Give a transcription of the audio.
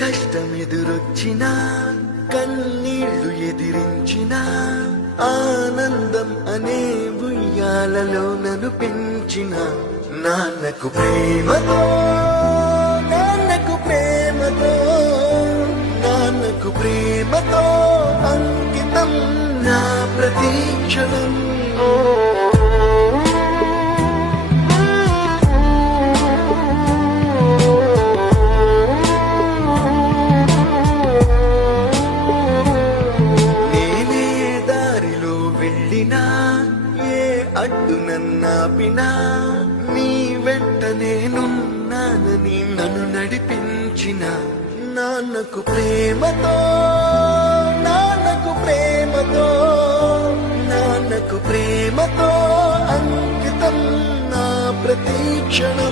కష్టమెదురొచ్చినా కన్నీళ్లు ఎదిరించినా ఆనందం అనే ఉయ్యాలలో నన్ను పెంచిన నాన్నకు ప్రేమతో నాన్నకు ప్రేమతో నాన్నకు ప్రేమతో అంకితం నా ప్రతీక్షణం. ఏ అడ్డు నన్నాపినా నీ వెంట నేనున్నానని నన్ను నడిపించిన నాన్నకు ప్రేమతో నాన్నకు ప్రేమతో నాన్నకు ప్రేమతో అంకితం నా ప్రతీక్షణ.